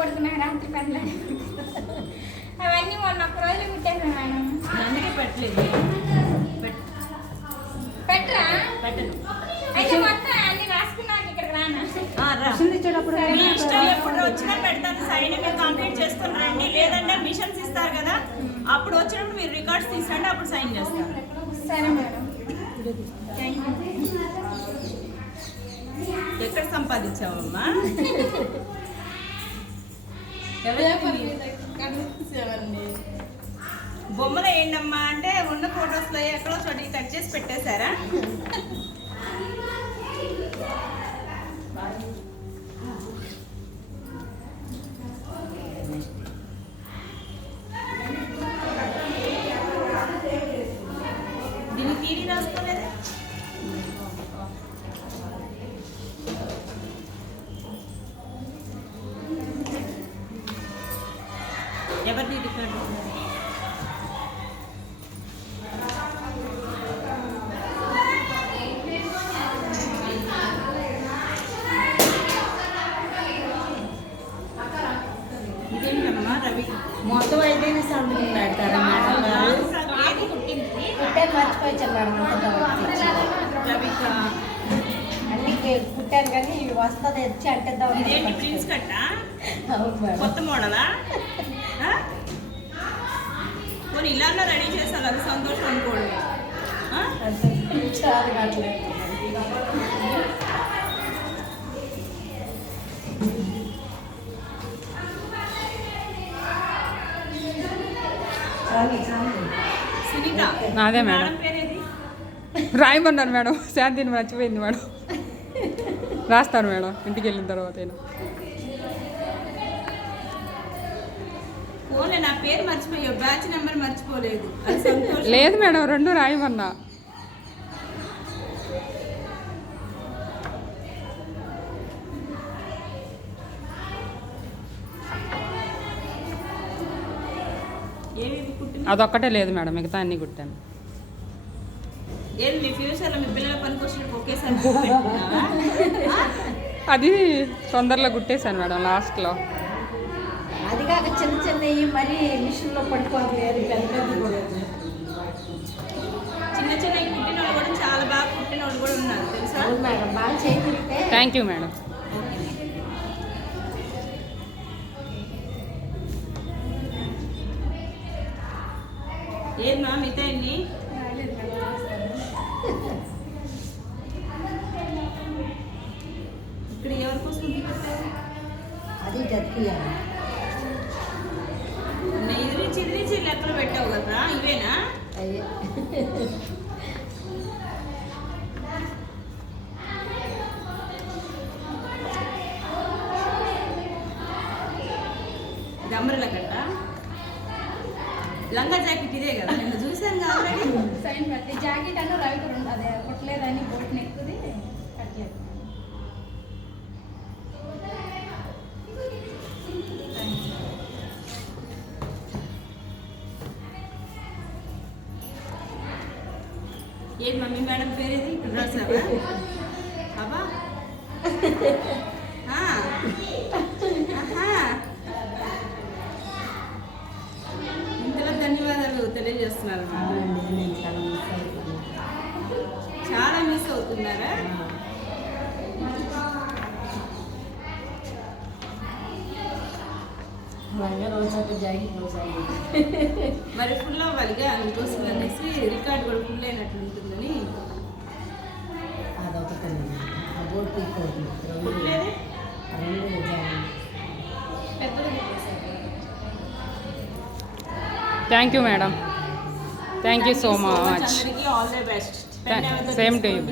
పడుకున్నా రాత్రి పెళ్ళాడు అవన్నీ మొన్న ఒక్క రోజులు కుట్టేసాను ఆయన అందుకే పెట్టలేదు. పెట్టరా పెట్టను. అయితే మొత్తం అన్ని రాసుకున్నాక ఇక్కడికి రానా మీ ఇష్టం, ఎప్పుడు వచ్చినా పెడతాను. సైడ్ మీరు కంప్లీట్ చేసుకుని రండి. లేదంటే మిషన్స్ ఇస్తారు కదా, అప్పుడు వచ్చినప్పుడు మీరు రికార్డ్స్ తీసుకురండి, అప్పుడు సైన్ చేస్తారు. సరే మేడం. ఎక్కడ సంపాదించావమ్మా? బొమ్మలు ఏంటమ్మా అంటే ఉన్న ఫొటోస్ లో ఎక్కడో చోటికి కట్ చేసి పెట్టేశారా? దీన్ని తీరి రాసుకోలేదా? ఎవరిది రికార్డు? ఇదేంటమ్మా రవి? మొత్తం అయితేనే సంతకం పెడతారా మేడం గారు? కుట్టాను మర్చిపోయించాను మేడం. రవిక అన్ని కుట్టాను కానీ ఇవి వస్తుంది వచ్చి అంటేద్దాం. ఇదేంటి ప్రిన్స్ కట్టా? అవును మేడం. కొత్త మోడలా? కొన్ని ఇలానే రెడీ చేస్తారు, అది సంతోషం అనుకోండి. చాలా కావట్లేదు. సునీత అదే మేడం. పేరేది? రాయమన్నారు మేడం. శాంతిని మర్చిపోయింది మేడం. రాస్తాను మేడం ఇంటికి వెళ్ళిన తర్వాత. ఫోన్లో నా పేరు మర్చిపోయావు, బ్యాచ్ నెంబర్ మర్చిపోలేదు. అది సంతోషం. లేదు మేడం, రెండు రాయమన్నా. ఏమి కుట్టిన? అదొక్కటే లేదు మేడం, మిగతా అన్నీ కుట్టాను. ఏం మీ ఫ్యూచర్లో మీ పిల్లల పనికి వచ్చినట్టు ఒకేసారి పెట్టుకున్నావా? అది తొందరలో కుట్టేశాను మేడం లాస్ట్లో. అది కాక చిన్న చిన్నవి మరీ మిషన్లో పట్టుకోలేదు. పెద్ద కూడా చిన్న చిన్న కుట్టిన వాళ్ళు కూడా చాలా బాగా కుట్టిన వాళ్ళు కూడా ఉన్నారు తెలుసా? అవును మేడం, బాగా చేయగలిగితే. Thank you madam. ఏమా మిగతా ఎన్ని? ఇక్కడ ఎవరి కోసం పెట్టారు? అది జతికియాలి. ఇది చిల్లి లెక్కలు పెట్టావు కదా, ఇవేనా? అయ్యే ఇది అంబ్రెల్లా కట్ట, లంగా జాకెట్ ఇదే కదా, నేను చూశాను ఆల్రెడీ. సైన్ పెట్టి జాకెట్ అన్న రవి కూడా ఉంటుంది, అదే కుట్టలేదని బోట్ నెక్కుది కట్టలేదు. ఏంటి మమ్మీ మేడం పేరేది? ఇక్కడ రాసావా? అబ్బా ఇంతలో ధన్యవాదాలు తెలియజేస్తున్నారు. చాలా మిస్ అవుతున్నారా? మరి ఫుల్ అవ్వాలిగా, అందుకోసం అనేసి రికార్డ్ కూడా ఫుల్ అయినట్లు ఉంటుందని. కుట్టలేదే? Thank you madam. Thank you so much. అందరికీ all the best. Same to you.